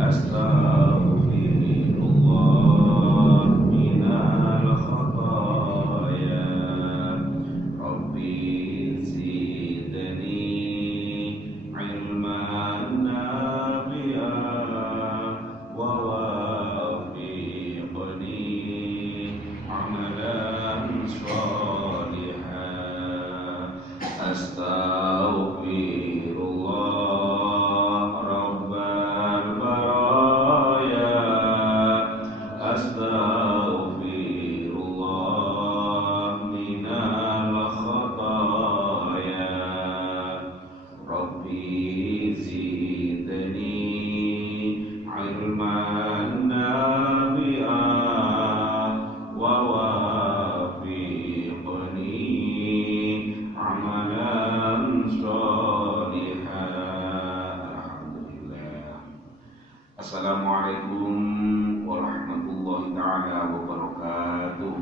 Astaghfirullah minal khataya Rabbi zidni ilman nafi'an wa wafiqni amalan shalihan Astaghfirullah rabbal baraya Astaghfirullah minal khataya Rabbi zidni ilman nafi'an wa wafiqni amalan shalihan. Alhamdulillah. Assalamualaikum warahmatullahi ta'ala wabarakatuh.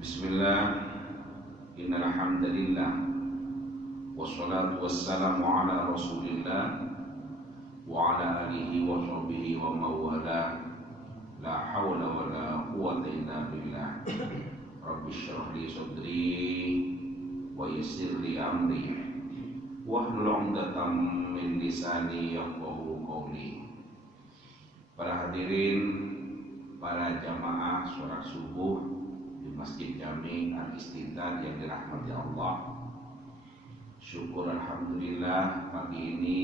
Bismillah. Innal hamdalillah wassalatu wassalamu ala Rasulillah wa ala alihi wa sahbihi wa mawala. La hawla wa la quwwata illa billah. Rabbi shrah li sadri wa yassir li amri wahlul 'uqdatam min lisani yafqahu qawli. Para hadirin, para jamaah sholat subuh di Masjid Jami Al-Istidad yang dirahmati Allah. Syukur alhamdulillah pagi ini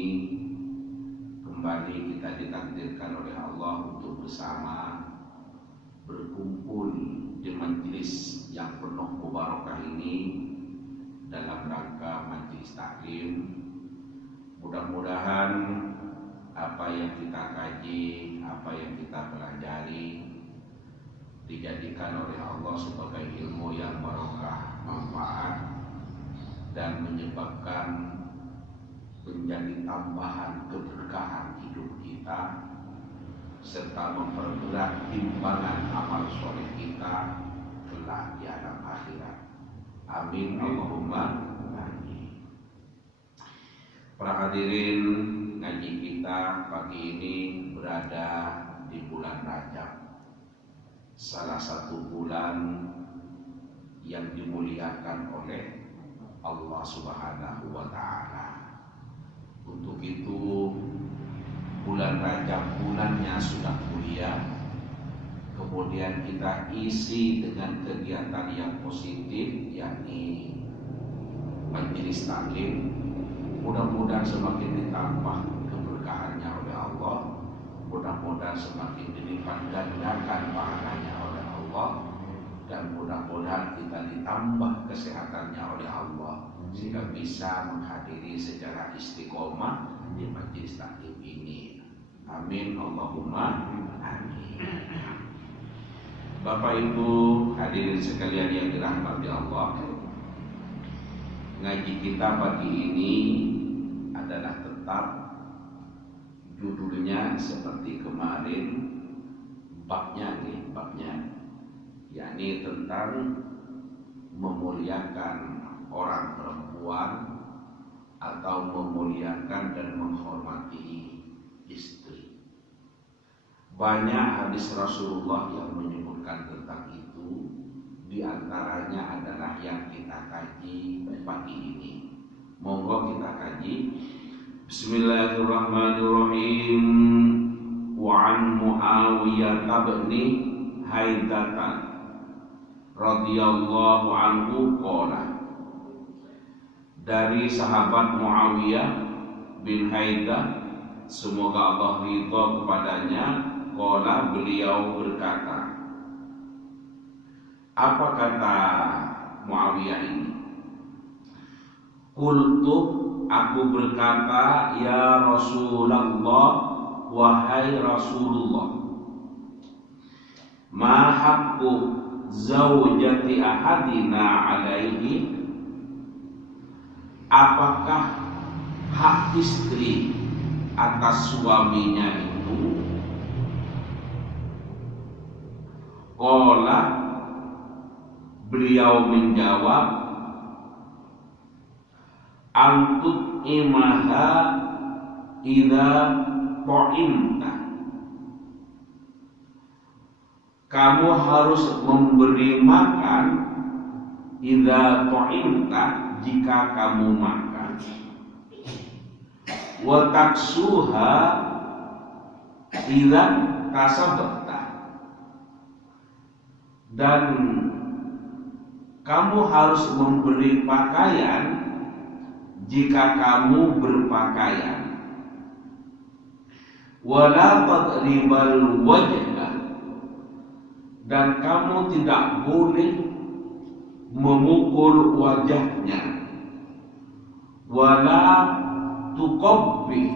kembali kita ditakdirkan oleh Allah untuk bersama berkumpul di majelis yang penuh mubarakah ini dalam rangka majelis taklim. Mudah-mudahan apa yang kita kaji, apa yang kita pelajari dijadikan oleh Allah sebagai ilmu yang barokah, manfaat, dan menyebabkan menjadi tambahan keberkahan hidup kita serta memperberat timbangan amal soleh kita kelak di alam akhirat. Amin Allahumma amin. Para hadirin, ngaji kita pagi ini berada di bulan Rajab, salah satu bulan yang dimuliakan oleh Allah Subhanahu wa ta'ala. Untuk itu bulan Rajab bulannya sudah mulia, kemudian kita isi dengan kegiatan yang positif, yakni majelis taklim. Mudah-mudahan semakin ditambah keberkahannya oleh Allah, mudah-mudahan semakin dilipat gandakan pahalanya oleh Allah, dan mudah-mudahan kita ditambah kesehatannya oleh Allah sehingga bisa menghadiri secara istiqomah di majelis taklim ini. Amin Allahumma amin. Bapak Ibu hadirin sekalian yang dirahmati Allah, ngaji kita pagi ini adalah tetap judulnya seperti kemarin, babnya yakni tentang memuliakan orang perempuan atau memuliakan dan menghormati istri. Banyak hadis Rasulullah yang menyebutkan tentang itu. Di antaranya adalah yang kita kaji pagi ini. Monggo kita kaji. Bismillahirrahmanirrahim. Wa an Muawiyah bin Haidah radhiyallahu anhu qala. Dari sahabat Muawiyah bin Haidah, semoga Allah ridha kepadanya, qala, beliau berkata. Apa kata Muawiyah ini? Qultu, aku berkata, ya Rasulullah, wahai Rasulullah, ma haqqu zaujati ahadina alaihi, apakah hak istri atas suaminya itu? Qala, beliau menjawab, antut imaha idza ta'imta. Kamu harus memberi makan idza ta'imta, jika kamu makan. Wa taksuha idza tasabta, dan kamu harus memberi pakaian jika kamu berpakaian. Wala tadribal wajha, dan kamu tidak boleh memukul wajahnya. Wala tuqabbih,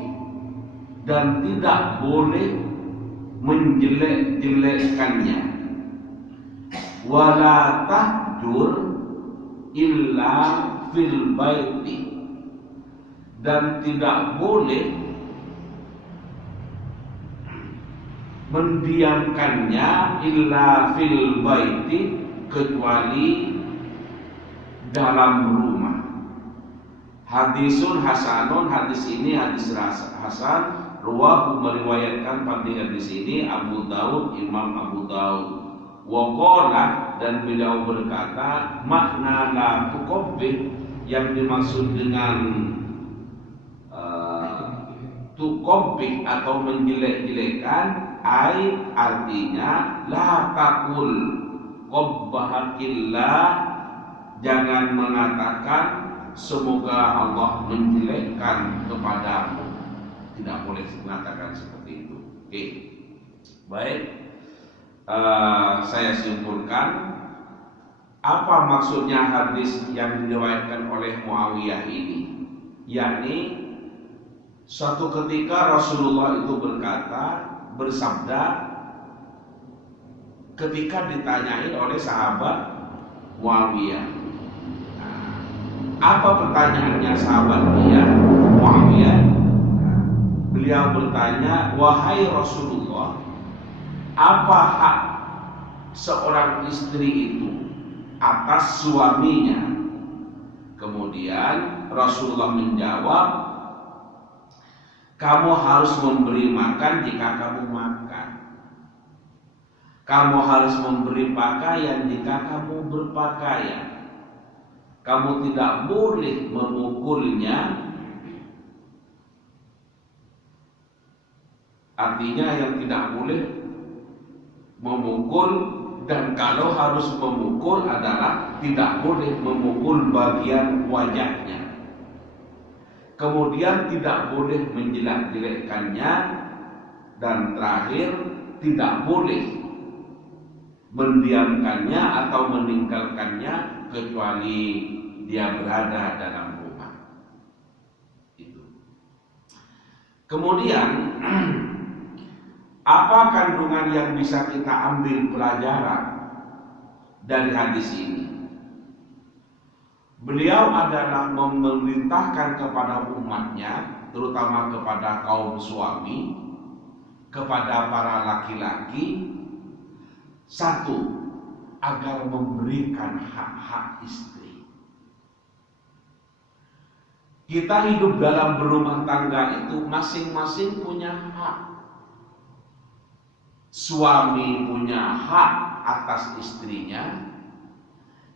dan tidak boleh menjelek-jelekkannya. Wala tahjur illa fil baiti, dan tidak boleh mendiamkannya illa fil baiti, kecuali dalam rumah. Hadisun hasanun, hadis ini hadis hasan, meriwayatkan pada hadis ini Abu Daud, Imam Abu Daud. Waqala, dan beliau berkata, makna la tuqabbih, yang dimaksud dengan tuqabbih atau menjelek-jelekan, artinya la taqul qabbahakillah, jangan mengatakan semoga Allah menjelekkan kepadamu. Tidak boleh mengatakan seperti itu. Oke. Baik. Saya simpulkan, apa maksudnya hadis yang diriwayatkan oleh Muawiyah ini? Yakni suatu ketika Rasulullah itu bersabda ketika ditanyai oleh sahabat Muawiyah. Apa pertanyaannya sahabat dia Muawiyah? Beliau bertanya, wahai Rasulullah, apa hak seorang istri itu atas suaminya? Kemudian Rasulullah menjawab, kamu harus memberi makan jika kamu makan. Kamu harus memberi pakaian jika kamu berpakaian. Kamu tidak boleh memukulnya. Artinya yang tidak boleh memukul, dan kalau harus memukul adalah tidak boleh memukul bagian wajahnya. Kemudian tidak boleh menjelek-jelekkannya, dan terakhir tidak boleh mendiamkannya atau meninggalkannya kecuali dia berada dalam rumah. Itu. Kemudian apa kandungan yang bisa kita ambil pelajaran dari hadis ini? Beliau adalah memerintahkan kepada umatnya, terutama kepada kaum suami, kepada para laki-laki, satu, agar memberikan hak-hak istri. Kita hidup dalam berumah tangga itu masing-masing punya hak. Suami punya hak atas istrinya,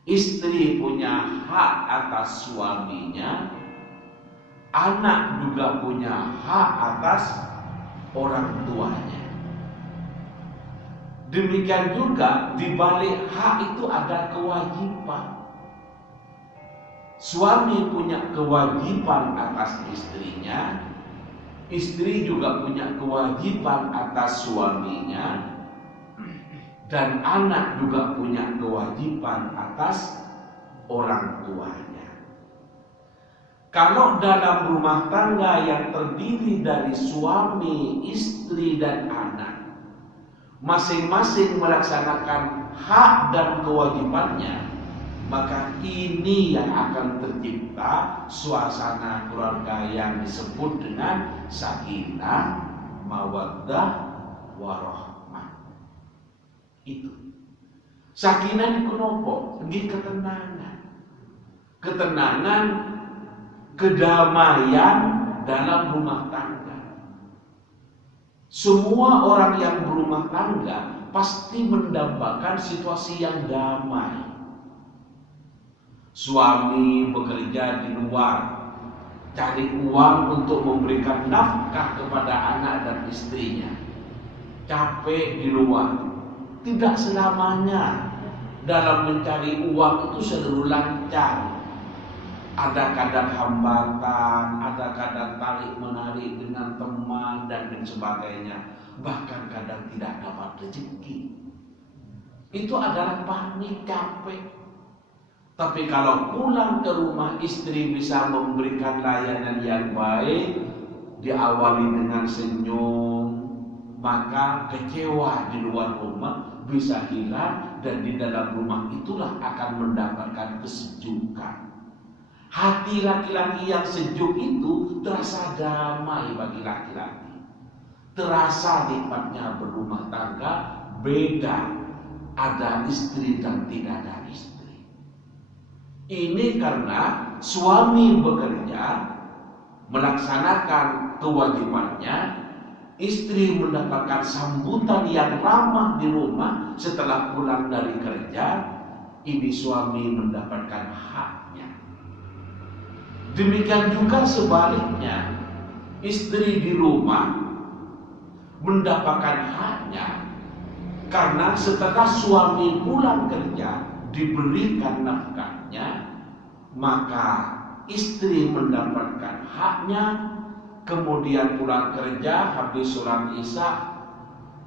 istri punya hak atas suaminya, anak juga punya hak atas orang tuanya. Demikian juga di balik hak itu ada kewajiban. Suami punya kewajiban atas istrinya, istri juga punya kewajiban atas suaminya, dan anak juga punya kewajiban atas orang tuanya. Kalau dalam rumah tangga yang terdiri dari suami, istri, dan anak, masing-masing melaksanakan hak dan kewajibannya, maka ini yang akan tercipta suasana keluarga yang disebut dengan sakinah, mawaddah, warahmah. Itu sakinah itu nopo, ini ketenangan. Ketenangan kedamaian dalam rumah tangga. Semua orang yang berumah tangga pasti mendambakan situasi yang damai. Suami bekerja di luar, cari uang untuk memberikan nafkah kepada anak dan istrinya. Capek di luar, tidak selamanya dalam mencari uang itu selalu lancar. Ada kadang hambatan, ada kadang tarik menarik dengan teman dan lain sebagainya. Bahkan kadang tidak dapat rezeki. Itu adalah panik, capek. Tapi kalau pulang ke rumah, istri bisa memberikan layanan yang baik, diawali dengan senyum, maka kecewa di luar rumah bisa hilang, dan di dalam rumah itulah akan mendapatkan kesejukan. Hati laki-laki yang sejuk itu terasa damai bagi laki-laki. Terasa nikmatnya berumah tangga, beda ada istri dan tidak ada istri. Ini karena suami bekerja, melaksanakan kewajibannya, istri mendapatkan sambutan yang ramah di rumah setelah pulang dari kerja. Ini suami mendapatkan haknya. Demikian juga sebaliknya, istri di rumah mendapatkan haknya karena setelah suami pulang kerja diberikan nafkahnya, maka istri mendapatkan haknya. Kemudian pulang kerja, habis sholat isya,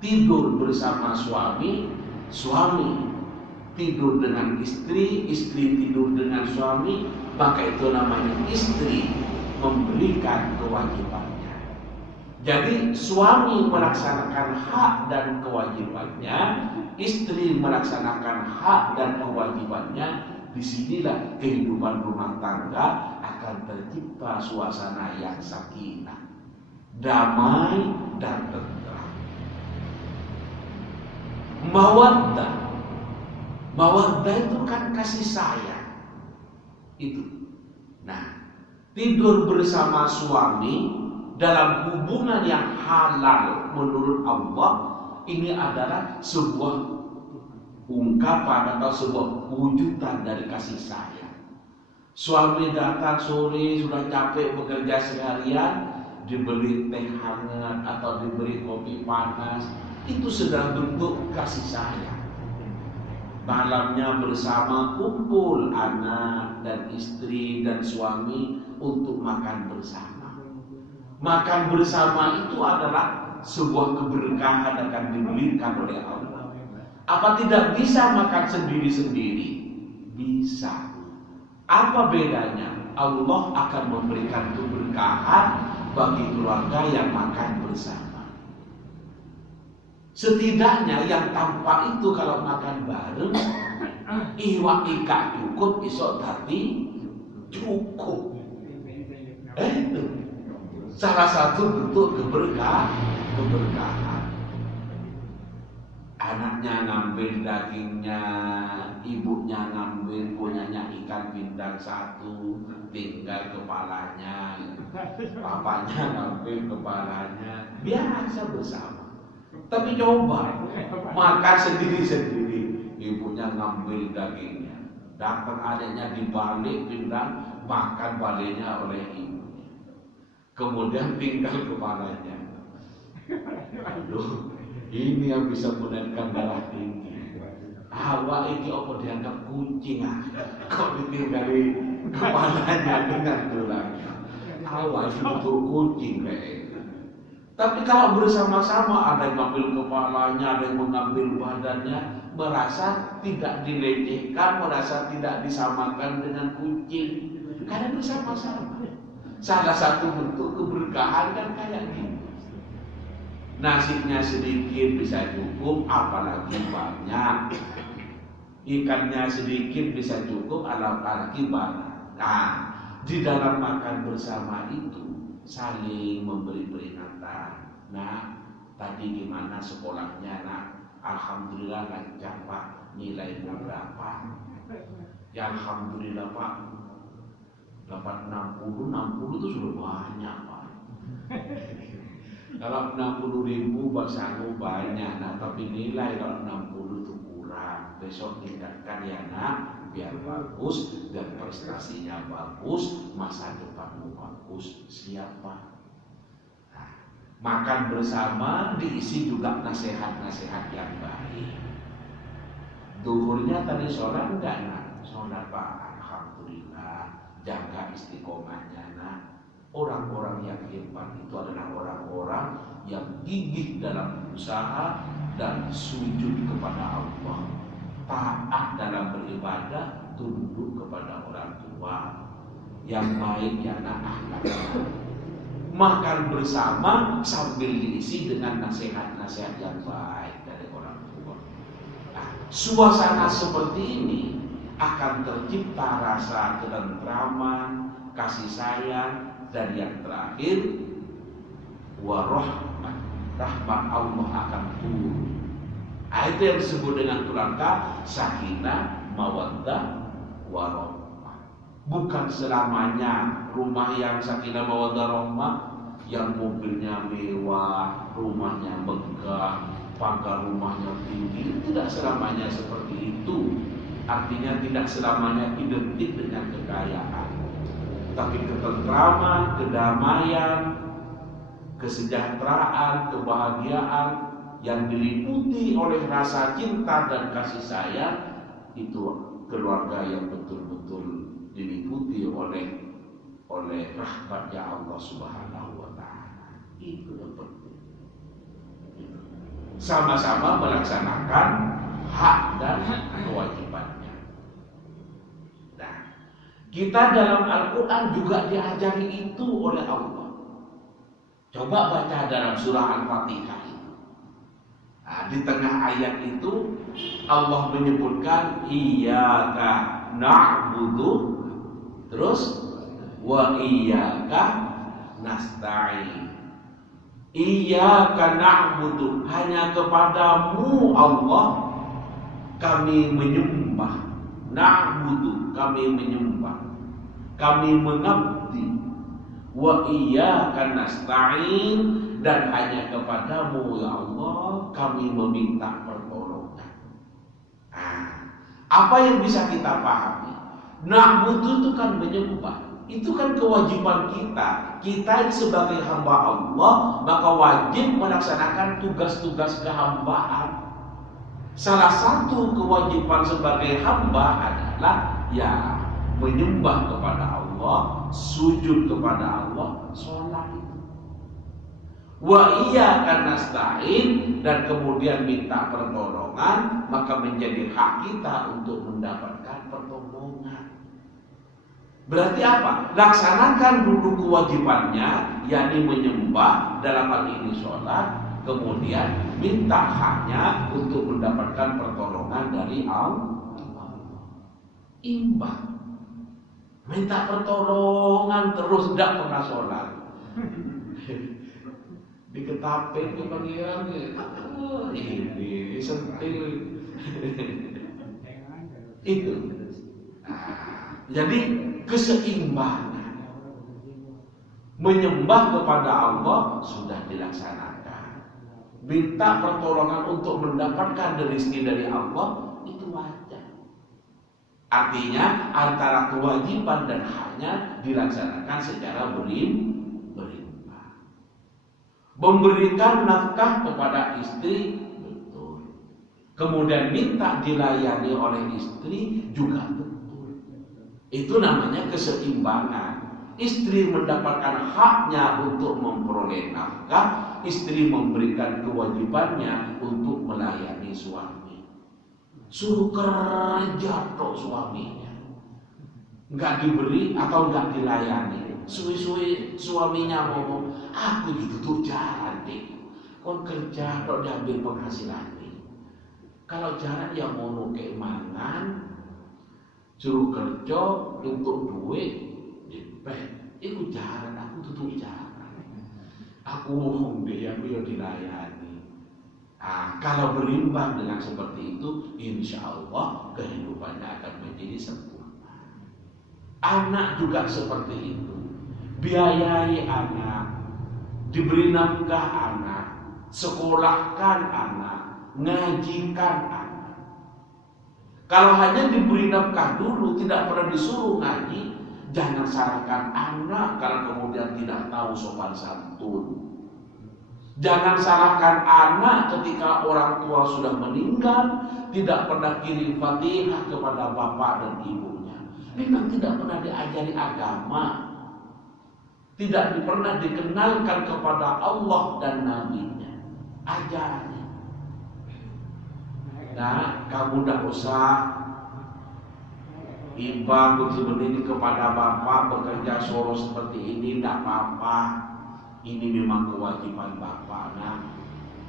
tidur bersama suami, suami tidur dengan istri, istri tidur dengan suami, maka itu namanya istri memberikan kewajibannya. Jadi suami melaksanakan hak dan kewajibannya, istri melaksanakan hak dan kewajibannya. Disinilah kehidupan rumah tangga akan tercipta suasana yang sakinah, damai dan tentram. Mawaddah itu kan kasih sayang. Itu. Nah, tidur bersama suami dalam hubungan yang halal menurut Allah, ini adalah sebuah ungkapan atau sebuah wujudan dari kasih sayang. Suami datang sore sudah capek bekerja seharian, diberi teh hangat atau diberi kopi panas, itu sudah bentuk kasih sayang. Malamnya bersama kumpul anak dan istri dan suami untuk makan bersama. Makan bersama itu adalah sebuah keberkahan akan diberikan oleh Allah. Apa tidak bisa makan sendiri-sendiri? Bisa. Apa bedanya? Allah akan memberikan keberkahan bagi keluarga yang makan bersama. Setidaknya yang tanpa itu kalau makan bareng, iwak ika cukup, isok tadi cukup. Itu salah satu bentuk keberkahan. Anaknya ngambil dagingnya, ibunya ngambil punyanya ikan pindang satu, tinggal kepalanya, papanya ngambil kepalanya, biasa bersama. Tapi coba makan sendiri-sendiri, ibunya ngambil dagingnya, datang adiknya dibalik pindang, makan baliknya oleh ibunya, kemudian tinggal kepalanya. Aduh, ini yang bisa menaikkan darah tinggi. Awak ini apa dianggap kucing kok ditinggali kepalanya dengan tulangnya. Awak itu betul kucing kayak. Tapi kalau bersama-sama, ada yang mengambil kepalanya, ada yang mengambil badannya, merasa tidak dilecehkan, merasa tidak disamakan dengan kucing, karena bersama-sama. Salah satu bentuk keberkahan kan kayak gini. Nasinya sedikit bisa cukup, apalagi banyak. Ikannya sedikit bisa cukup, apalagi banyak. Nah, di dalam makan bersama itu saling memberi peringatan. Nah, tadi gimana sekolahnya? Nah, alhamdulillah lancar Pak. Nilaimu berapa? Ya alhamdulillah Pak. Dapat 60 itu sudah banyak Pak. Kalau 60.000 Pak Sanggup banyak, nah tapi nilai kalau 60 itu kurang. Besok tingkatkan ya nak, biar bagus dan prestasinya bagus, masa depanmu bagus. Siapa? Nah, makan bersama diisi juga nasihat-nasihat yang baik. Duhurnya tadi sholat enggak nak? Sholat Pak, alhamdulillah. Jaga istiqomahnya nak. Orang-orang yang hebat itu adalah orang-orang yang gigih dalam berusaha dan sujud kepada Allah, taat dalam beribadah, tunduk kepada orang tua. Yang baik ya nak, akhlaknya. Makan bersama sambil diisi dengan nasihat-nasihat yang baik dari orang tua. Nah, suasana seperti ini akan tercipta rasa ketentraman, kasih sayang, dan yang terakhir warahmat, rahmat Allah akan turun. Itu yang disebut dengan kerangka sakinah, mawaddah, warahmah. Bukan selamanya rumah yang sakinah, mawaddah, rahmah, yang mobilnya mewah, rumahnya megah, pagar rumahnya tinggi. Tidak selamanya seperti itu. Artinya tidak selamanya identik dengan kekayaan. Tapi ketentraman, kedamaian, kesejahteraan, kebahagiaan yang diliputi oleh rasa cinta dan kasih sayang, itu keluarga yang betul-betul diliputi oleh rahmatnya Allah Subhanahu wa Ta'ala. Itu yang penting. Sama-sama melaksanakan hak dan kewajibannya. Kita dalam Al-Quran juga diajari itu oleh Allah. Coba baca dalam surah Al-Fatihah itu. Nah, di tengah ayat itu Allah menyebutkan iyyaka na'budu, terus wa iyyaka nasta'in. Iyyaka na'budu, hanya kepadamu Allah kami menyembah. Na'budu, kami menyembah, kami mengabdi. Wa iyyaka nasta'in, dan hanya kepadamu ya Allah kami meminta pertolongan. Apa yang bisa kita pahami? Na'budu itu kan menyembah. Itu kan kewajiban kita. Kita sebagai hamba Allah maka wajib melaksanakan tugas-tugas kehambaan. Salah satu kewajiban sebagai hamba adalah ya menyembah kepada Allah, sujud kepada Allah, sholat itu. Wa iyyaka nasta'in, dan kemudian minta pertolongan, maka menjadi hak kita untuk mendapatkan pertolongan. Berarti apa? Laksanakan dulu kewajibannya, yakni menyembah, dalam hal ini sholat. Kemudian minta haknya untuk mendapatkan pertolongan dari Allah. Imbang. Minta pertolongan terus tidak pernah sholat. Diketapin ke pangeran, ini sentil. Itu. Jadi keseimbangan. Menyembah kepada Allah sudah dilaksanakan. Minta pertolongan untuk mendapatkan rezeki dari Allah itu wajar. Artinya antara kewajiban dan haknya dilaksanakan secara berimbang. Memberikan nafkah kepada istri betul. Kemudian minta dilayani oleh istri juga betul. Itu namanya keseimbangan. Istri mendapatkan haknya untuk memperoleh nafkah, istri memberikan kewajibannya untuk melayani suami. Suruh kerja tok suaminya, nggak diberi atau nggak dilayani. Suwi-suwi suaminya ngomong, aku ditutup jalan deh, kon kerja tok diambil penghasilan nih. Kalau jalan ya mau nuke mangan, suruh kerja untuk duit. Itu jalan, aku tutup jalan. Aku ngomong deh, aku yang dilayani. Kalau berimbang dengan seperti itu, insya Allah kehidupannya akan menjadi sempurna. Anak juga seperti itu. Biayai anak, diberi nafkah anak, sekolahkan anak, ngajikan anak. Kalau hanya diberi nafkah dulu, tidak pernah disuruh ngaji, jangan salahkan anak kalau kemudian tidak tahu sopan santun. Jangan salahkan anak ketika orang tua sudah meninggal, tidak pernah kirim Fatihah kepada bapak dan ibunya. Memang tidak pernah diajari agama, tidak pernah dikenalkan kepada Allah dan Nabi-Nya. Ajari. Nah, kamu tidak usah iba berdiri kepada bapak bekerja suruh seperti ini, tidak apa-apa. Ini memang kewajiban bapak, nak,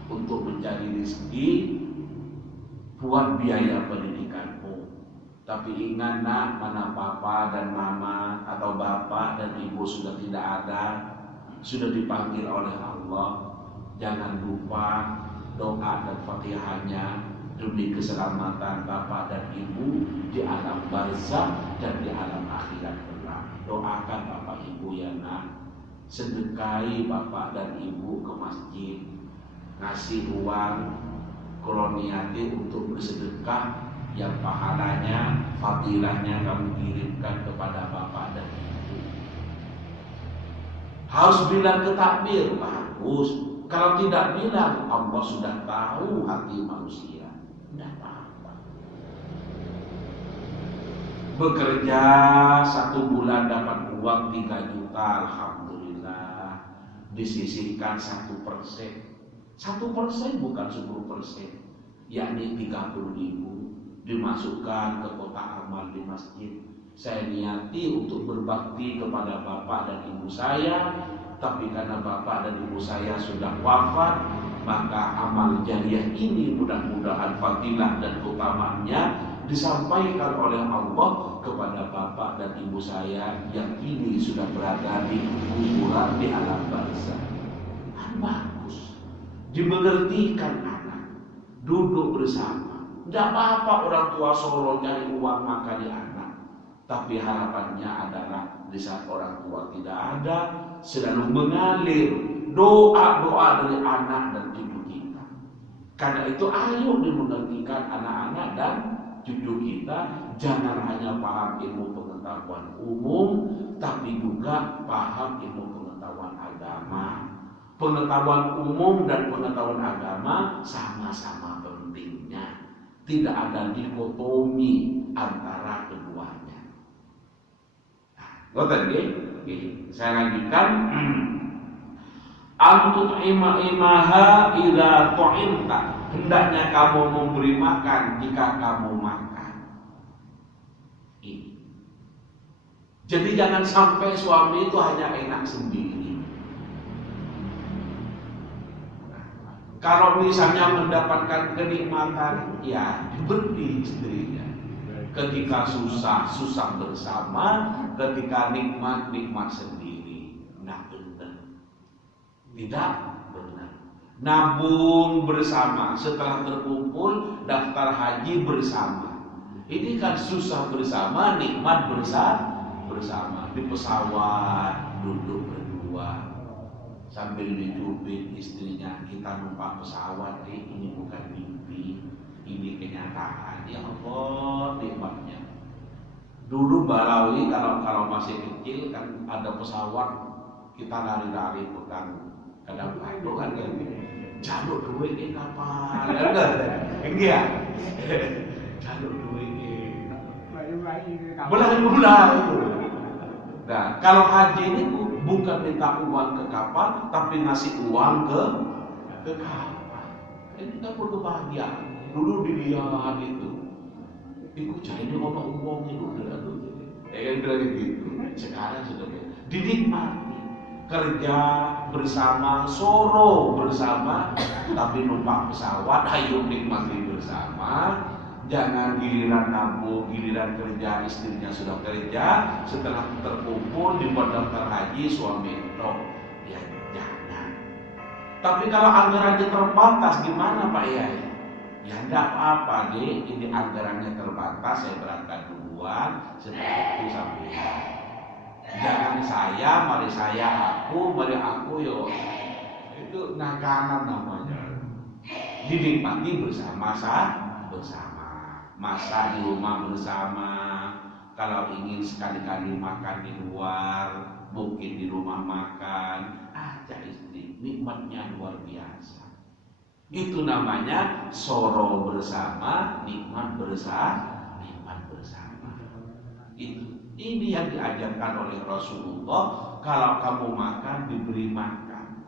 untuk mencari rezeki buat biaya pendidikanmu. Tapi ingat, nak, mana papa dan mama atau bapak dan ibu sudah tidak ada, sudah dipanggil oleh Allah. Jangan lupa doa dan Fatihahnya demi keselamatan bapak dan ibu di alam barzakh dan di alam akhirat kelak. Doakan bapak ibu ya, nak. Sedekahi bapak dan ibu ke masjid, ngasih uang koloniati untuk bersedekah yang pahalanya, fadilahnya kamu kirimkan kepada bapak dan ibu. Harus bilang ke takbir, bagus. Kalau tidak bilang, Allah sudah tahu hati manusia. Tidak apa-apa. Bekerja 1 bulan dapat uang 3 juta, alhamdulillah. Disisihkan 1%. 1% bukan 10%, yakni 30.000 dimasukkan ke kotak amal di masjid. Saya niati untuk berbakti kepada bapak dan ibu saya, tapi karena bapak dan ibu saya sudah wafat, maka amal jariah ini mudah-mudahan fadilah dan utamanya disampaikan oleh Allah kepada bapak dan ibu saya yang kini sudah berada di kuburan di alam barzakh. Bagus. Dimengertikan anak, duduk bersama. Tidak apa-apa orang tua solo cari uang makan di anak, tapi harapannya adalah di saat orang tua tidak ada, selalu mengalir doa-doa dari anak dan cucu kita. Karena itu ayo dimengertikan anak-anak dan cucu kita, jangan hanya paham ilmu pengetahuan umum, tapi juga paham ilmu pengetahuan agama. Pengetahuan umum dan pengetahuan agama sama-sama pentingnya. Tidak ada dikotomi antara keduanya. Nah, saya lanjutkan. Antum imaha ila to'inta. Hendaknya kamu memberi makan jika kamu makan. Ini. Jadi jangan sampai suami itu hanya enak sendiri. Kalau misalnya mendapatkan kenikmatan, ya diberi istrinya. Ketika susah, susah bersama. Ketika nikmat, nikmat sendiri. Nah, benar. Tidak benar. Nabung bersama, setelah terkumpul daftar haji bersama. Ini kan susah bersama, nikmat bersama. Di pesawat duduk berdua sambil dijubit istrinya, kita numpak pesawat, ini bukan mimpi, ini kenyataan. Ya Allah, nikmatnya. Dulu Balawi kalau masih kecil kan ada pesawat, kita lari-lari pegang kadang batu kan kayak gitu. Jaluk duit ke kapal, enggak? Jaluk duit belah itu. Nah, kalau haji ini bukan minta uang ke kapal, tapi ngasih uang ke kapal. Ini kan berkebahagiaan. Dulu dilihat itu, cari ini uang itu kayak gitu. Sekarang sudah dinikmati, kerja bersama, solo bersama, tapi numpang pesawat, ayo nikmati bersama. Jangan giliran nabung, giliran kerja, istrinya sudah kerja, setelah terkumpul dibuat daftar haji suami itu, ya jangan. Tapi kalau anggarannya terbatas gimana Pak Yai? Ya enggak apa-apa deh, ini anggarannya terbatas, saya berangkat dulu. perempuan seperti itu sampean. Jangan mari aku yo. Itu nakanan namanya. Dinikmati bersama. Masak di rumah bersama. Kalau ingin sekali-kali makan di luar, mungkin di rumah makan, ajak istri, nikmatnya luar biasa. Itu namanya soro bersama, nikmat bersama. Ini yang diajarkan oleh Rasulullah. Kalau kamu makan, diberi makan.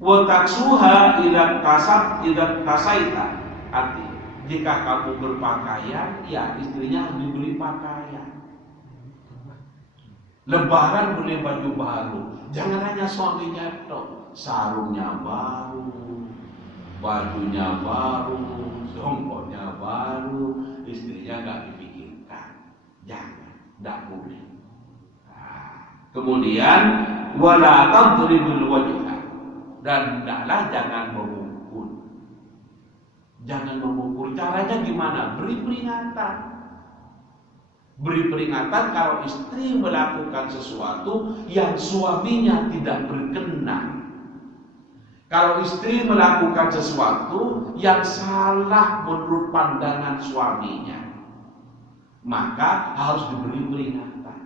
Wa taksuha idza kasaita. Arti, jika kamu berpakaian, ya istrinya harus diberi pakaian. Lebaran beli baju baru, jangan hanya suaminya toh, sarungnya baru, bajunya baru, songkoknya baru, istrinya nggak dipikirkan. Jangan, tidak boleh. Kemudian wala tadribul wajha, dan hendaklah jangan memukul. Jangan memukul. Caranya gimana? Beri peringatan. Beri peringatan kalau istri melakukan sesuatu yang suaminya tidak berkenan. Kalau istri melakukan sesuatu yang salah menurut pandangan suaminya, maka harus diberi peringatan.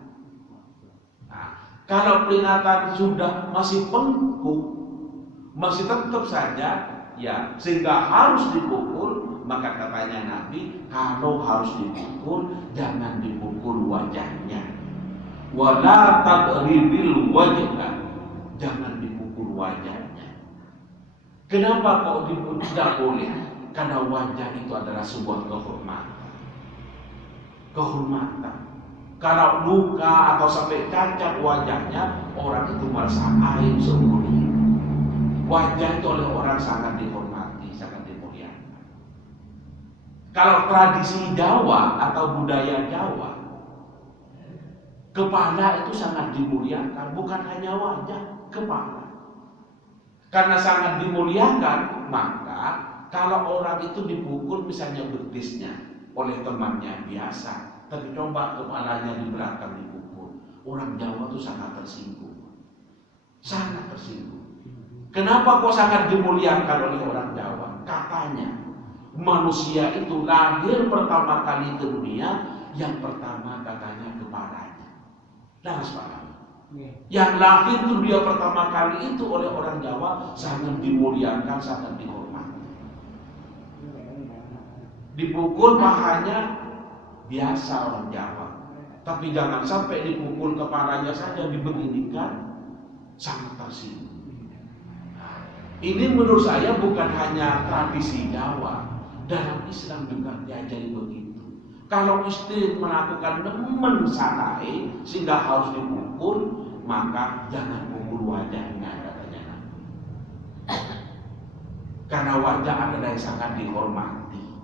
Nah, kalau peringatan sudah masih pengkuh, masih tetap saja, ya, sehingga harus dipukul, maka katanya Nabi, kalau harus dipukul, jangan dipukul wajahnya. Wala tadribil wajha, jangan dipukul wajahnya. Kenapa kok dipukul? Tidak boleh. Karena wajah itu adalah sebuah kehormatan. Kalau luka atau sampai cacat wajahnya, orang itu merasa aib seumur hidup. Wajah itu oleh orang sangat dihormati, sangat dimuliakan. Kalau tradisi Jawa atau budaya Jawa, kepala itu sangat dimuliakan, bukan hanya wajah, kepala. Karena sangat dimuliakan, maka kalau orang itu dipukul misalnya betisnya oleh temannya biasa, tapi coba kepalanya di belakang dipukul, orang Jawa itu sangat tersinggung. Sangat tersinggung. Kenapa kok sangat dimuliakan oleh orang Jawa? Katanya manusia itu lahir pertama kali ke dunia, yang pertama katanya kepalanya. Laras paham? Yang lahir ke dunia pertama kali itu oleh orang Jawa sangat dimuliakan, sangat dihormati. Dipukul pahanya biasa orang Jawa, tapi jangan sampai dipukul kepalanya saja dibeginikan, sangat tersinggung. Ini menurut saya bukan hanya tradisi Jawa, dalam Islam juga diajari begitu. Kalau istri melakukan nemen sarai sehingga harus dipukul, maka jangan pukul wajahnya, katanya Nabi. Karena wajah adalah yang sangat dihormati,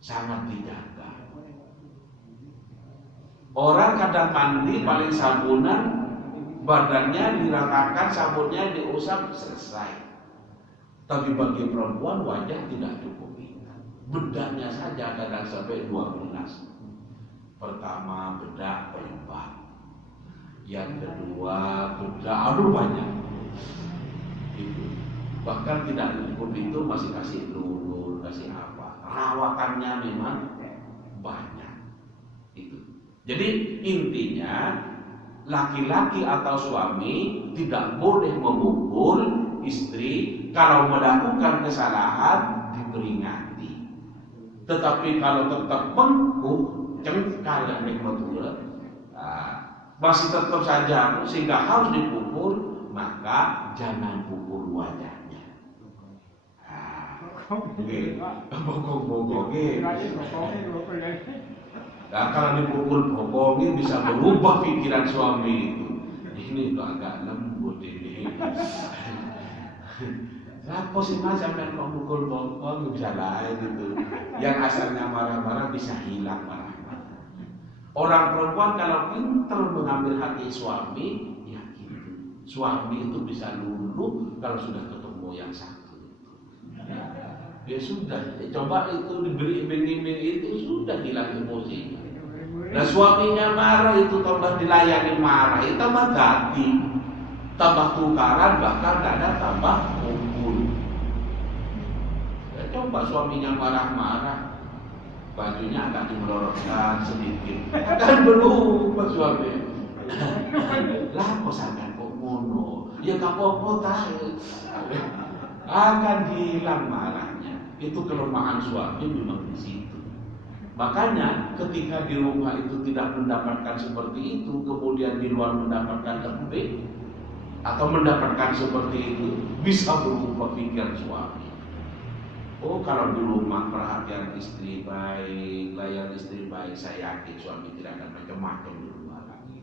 sangat dijaga. Orang kadang mandi paling sabunan, badannya diratakan, sabunnya diusap, selesai. Tapi bagi perempuan wajah tidak cukup. Bedaknya saja kadang sampai 12. Pertama bedak pelembab, yang kedua bedak, banyak. Itu. Bahkan tidak cukup itu masih kasih lulur, kasih apa. Rawatannya memang banyak. Itu. Jadi intinya laki-laki atau suami tidak boleh memukul istri. Kalau melakukan kesalahan diperingati. Tetapi kalau tetap bengkok, cengkal dan nikmatul, masih tetap saja sehingga harus dipukul, maka jangan pukul wajahnya. Bokong-bokong. Nah, kalau dipukul bokongnya bisa berubah pikiran suami itu. Ini tuh agak lembut ini. Apa sih mas sampai kau mukul bokong bisa lain gitu. Yang asalnya marah-marah bisa hilang marah-marah. Orang perempuan kalau pintar mengambil hati suami, ya gitu. Suami itu bisa luluh kalau sudah ketemu yang satu. Ya sudah, coba itu diberi iming-iming itu sudah hilang emosi. Nah suaminya marah itu tambah dilayani marah, itu tambah ganti, tambah tukaran, bahkan kadang tambah kumpul. Ya, coba suaminya marah-marah, bajunya agak dimelorotkan sedikit, kan berubah suami. Lah kok sampean kok ngono? Ya gak apa-apa tahu. Akan hilang marahnya. Itu kelemahan suami memang di situ. Makanya ketika di rumah itu tidak mendapatkan seperti itu, kemudian di luar mendapatkan lebih atau mendapatkan seperti itu, bisa berubah pikiran suami. Oh kalau di rumah perhatian istri baik, layan istri baik, saya yakin suami tidak akan macam-macam di rumah lagi.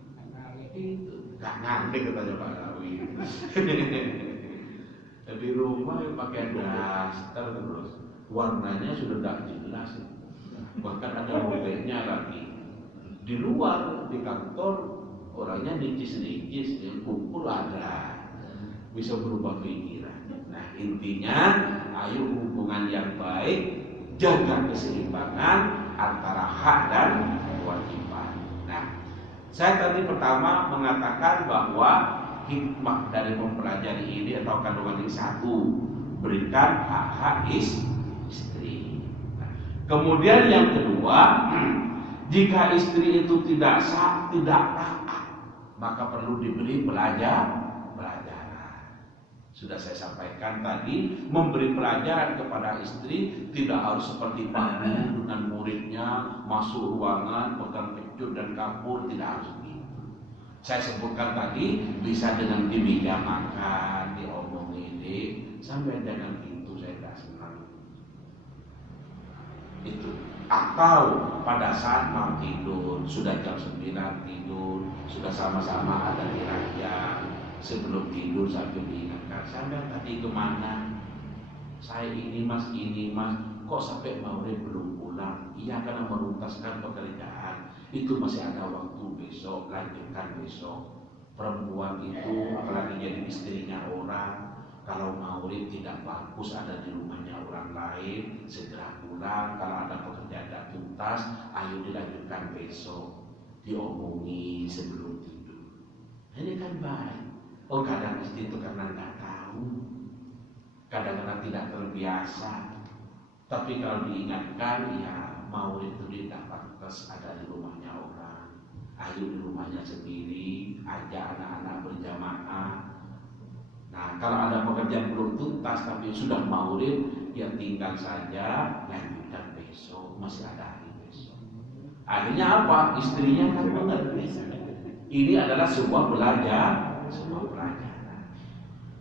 Itu gak ngerti katanya Pak Rawi. Di rumah pakai daster terus, warnanya sudah tidak jelas, bahkan ada robeknya lagi. Di luar di kantor orangnya nicis-nicis, yang kumpul ada, bisa berubah pikiran. Nah intinya, ayo hubungan yang baik, jaga keseimbangan antara hak dan kewajiban. Nah, saya tadi pertama mengatakan bahwa hikmah dari mempelajari ini atau kandungan ini satu, berikan hak-hak istri. Nah, kemudian yang kedua, jika istri itu tidak taat, maka perlu diberi pelajaran. Sudah saya sampaikan tadi, memberi pelajaran kepada istri tidak harus seperti Pak Guru dengan muridnya masuk ruangan, pegang kecut dan kapur, tidak harus begitu. Saya sebutkan tadi, bisa dengan di meja makan, diomongin, sampai dengan pintu saya tidak senang. Itu. Atau pada saat mau tidur, sudah jam 9 tidur, sudah sama-sama ada di ranjang, sebelum tidur sambil diingatkan, sampai tadi kemana? Saya ini mas, kok sampai maghrib belum pulang? Iya karena menuntaskan pekerjaan. Itu masih ada waktu besok, lanjutkan besok. Perempuan itu apalagi jadi istrinya orang, kalau maghrib tidak bagus ada di rumahnya orang lain, segera pulang. Kalau ada pekerjaan tidak tuntas, ayo dilanjutkan besok. Diomongi sebelum tidur. Ini kan baik. Oh kadang istri itu karena nggak tahu, kadang-kadang tidak terbiasa. Tapi kalau diingatkan, ya mau itu tidak pantas ada di rumahnya orang. Ayo di rumahnya sendiri, ajak anak-anak berjamaah. Nah kalau ada pekerjaan belum tuntas tapi sudah maulid, ya tinggal saja, lanjutkan besok, masih ada hari besok. Akhirnya apa? Istrinya kan mengerti. Ini adalah sebuah pelajaran.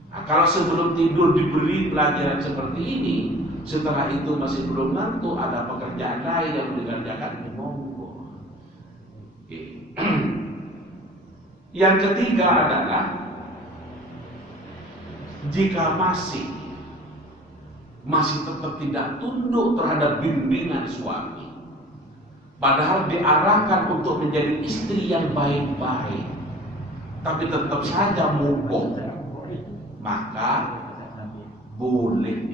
Nah, kalau sebelum tidur diberi pelajaran seperti ini, setelah itu masih belum ngantuk, ada pekerjaan lain yang dikerjakan, monggo. Yang ketiga adalah jika masih tetap tidak tunduk terhadap bimbingan suami, padahal diarahkan untuk menjadi istri yang baik-baik, tapi tetap saja mogok, maka boleh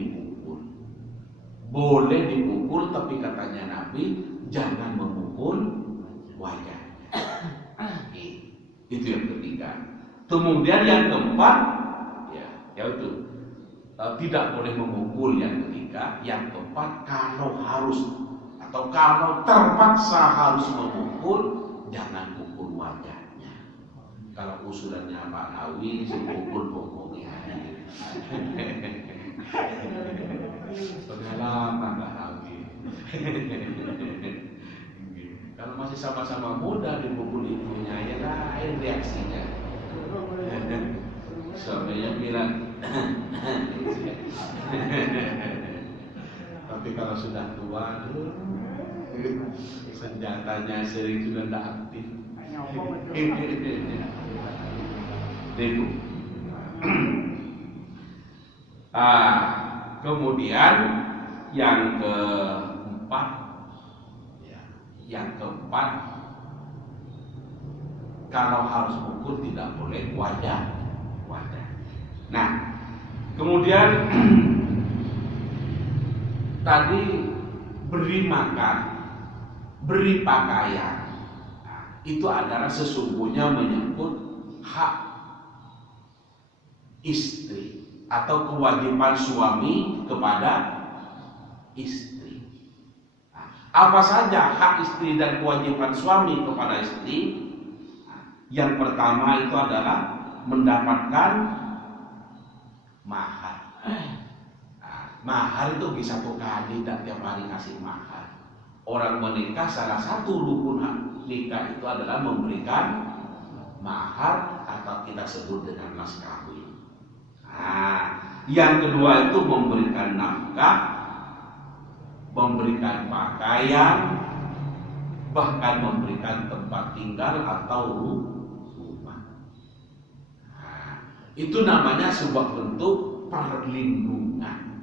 dipukul, tapi katanya Nabi jangan memukul wajahnya. Itu yang ketiga. Kemudian yang keempat, yaitu tidak boleh memukul. Yang ketiga, yang keempat, kalau harus atau kalau terpaksa harus memukul, jangan pukul wajahnya. Kalau usulannya Pak Nawi, sepukul pokoknya. Pengalaman Pak Nawi. Kalau masih sama-sama muda dipukul ibunya, ya lain reaksinya. Suaminya bilang, tapi kalau sudah tua, senjatanya sering sudah tidak aktif. Itu. Kemudian yang keempat, kalau harus pukul tidak boleh wajah. Nah, kemudian tadi beri makan, beri pakaian, itu adalah sesungguhnya menyangkut hak istri atau kewajiban suami kepada istri. Apa saja hak istri dan kewajiban suami kepada istri? Yang pertama itu adalah mendapatkan mahar. Mahar itu bisa satu kali, tidak tiap hari kasih mahar. Orang menikah salah satu rukun nikah itu adalah memberikan mahar atau kita sebut dengan mas kawin. Yang kedua itu memberikan nafkah, memberikan pakaian, bahkan memberikan tempat tinggal atau rumah. Itu namanya sebuah bentuk perlindungan.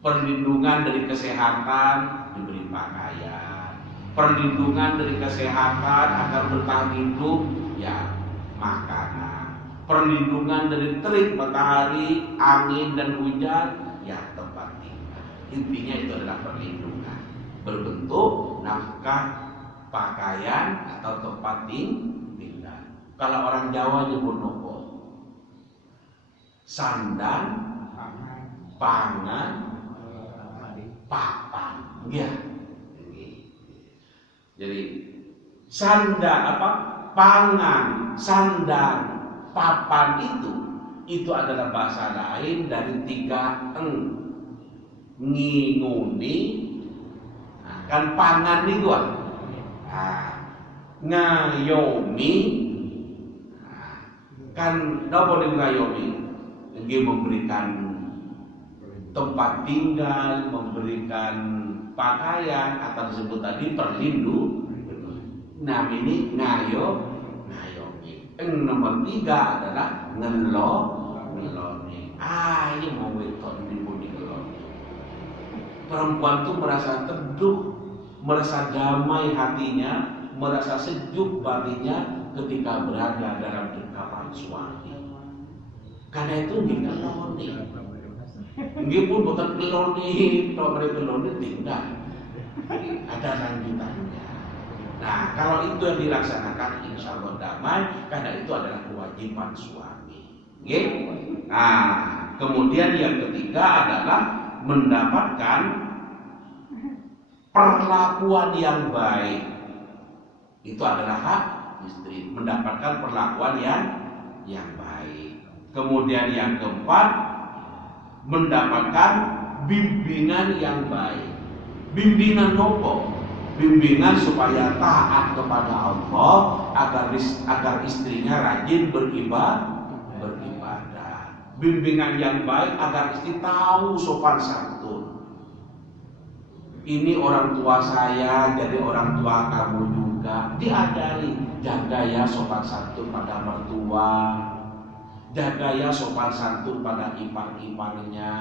Perlindungan dari kesehatan diberi pakaian, perlindungan dari kesehatan agar bertahan hidup ya makanan, perlindungan dari terik matahari, angin dan hujan ya tempat tinggal. Intinya itu adalah perlindungan berbentuk nafkah, pakaian atau tempat tinggal. Kalau orang Jawa nyebut nopo, sandang, pangan, papan, ya. Jadi pangan, sandang, papan itu adalah bahasa lain dari 3 nginguni. Kan pangan itu ngayomi, kan napa ngayomi? Dia memberikan tempat tinggal, memberikan pakaian atau disebut tadi perlindung. Nah ini ngayomi. Nomor 3 adalah ngeloni. Ini mau weton dipuni ngeloni. Perempuan tuh merasa teduh, merasa damai hatinya, merasa sejuk batinnya ketika berada dalam dekapan suami. Karena itu ngeloni. Nggih pun bukan keloni, kalau mereka keloni tinggal. Ada lanjutannya. Nah, kalau itu yang dilaksanakan insya Allah damai, karena itu adalah kewajiban suami. Nggih. Nah, kemudian yang ketiga adalah mendapatkan perlakuan yang baik. Itu adalah hak istri, mendapatkan perlakuan yang baik. Kemudian yang keempat, mendapatkan bimbingan yang baik. Bimbingan nopo? Bimbingan supaya taat kepada Allah agar istrinya rajin beribadah. Bimbingan yang baik agar istri tahu sopan santun. Ini orang tua saya, jadi orang tua kamu juga. Diajari jaga ya sopan santun pada mertua. Jaga ya sopan santun pada ipar-iparnya,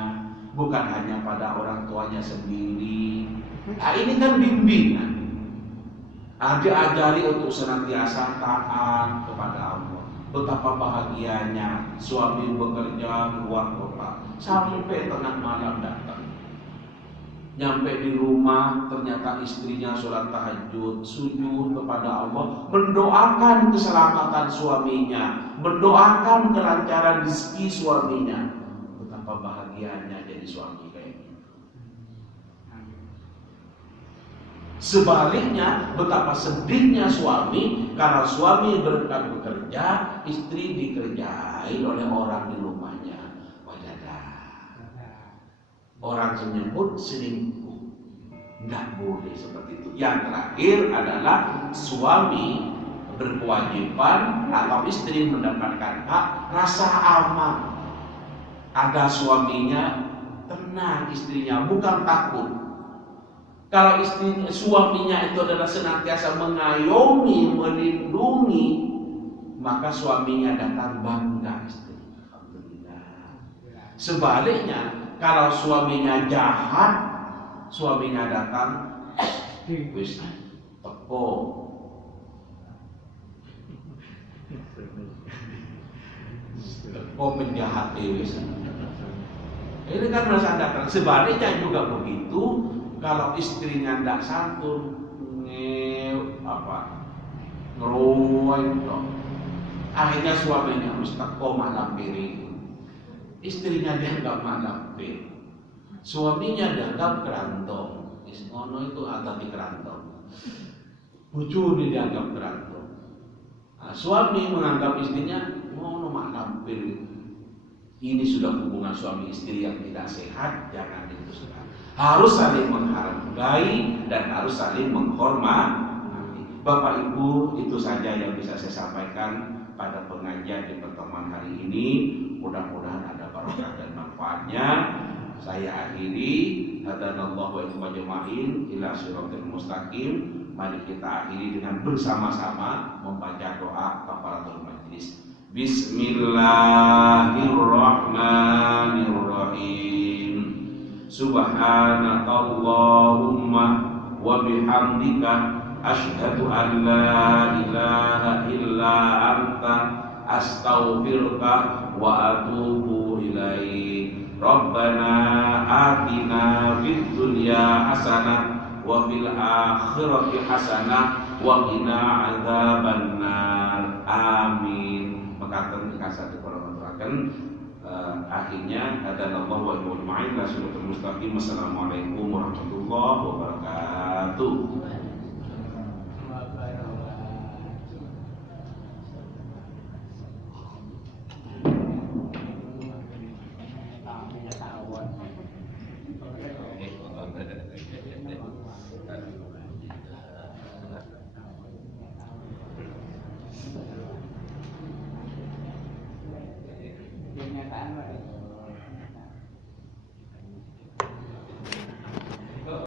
bukan hanya pada orang tuanya sendiri. Nah ini kan bimbingan. Diajari untuk senantiasa taat kepada Allah. Betapa bahagianya suami bekerja keluar kota sampai tengah malam datang. Nyampe di rumah ternyata istrinya sholat tahajud, sujud kepada Allah, mendoakan keselamatan suaminya, mendoakan kelancaran rezeki suaminya. Betapa bahagianya jadi suami kayak gitu. Sebaliknya, betapa sedihnya suami kalau suami bekerja, istri dikerjain oleh orang di rumahnya. Orang menyebut selingkuh. Tidak boleh seperti itu. Yang terakhir adalah suami berkewajiban atau istri mendapatkan hak rasa aman. Ada suaminya, tenang istrinya, bukan takut. Kalau suaminya itu adalah senantiasa mengayomi, melindungi, maka suaminya datang bangga istri. Alhamdulillah. Sebaliknya, kalau suaminya jahat, suaminya datang, wis teko. Teko penjahat wis. Ini kan menandakan. Sebaliknya juga begitu, kalau istrinya tidak santun, ngeruai dong. Akhirnya suaminya harus teko malam piring. Istrinya dianggap malampir, suaminya dianggap kerantong. Ngono itu atau di kerantong. Bujuni dianggap kerantong. Nah, suami menganggap istrinya ngono malampir. Ini sudah hubungan suami istri yang tidak sehat, jangan diteruskan. Harus saling menghargai dan harus saling menghormati. Bapak Ibu, itu saja yang bisa saya sampaikan pada pengajian di pertemuan hari ini. Mudah-mudahan ada barokah dan manfaatnya. Saya akhiri, hadanallahu wa iyyakum ajmain ila shiratal mustaqim. Mari kita akhiri dengan bersama-sama membaca doa kafaratul majlis. Bismillahirrahmanirrahim. Subhanakallahumma wa bihamdika asyhadu an la ilaha illa anta astaghfiruka wa atubu ilaik. Rabbana atina fid dunya hasanah wa fil akhirati hasanah wa qina adzabannar. Amin. Mekaten kasat diparangaturaken. Akhirnya hadanallahu wa iyyakum ajmain la siratal mustaqim. Assalamualaikum warahmatullahi wabarakatuh.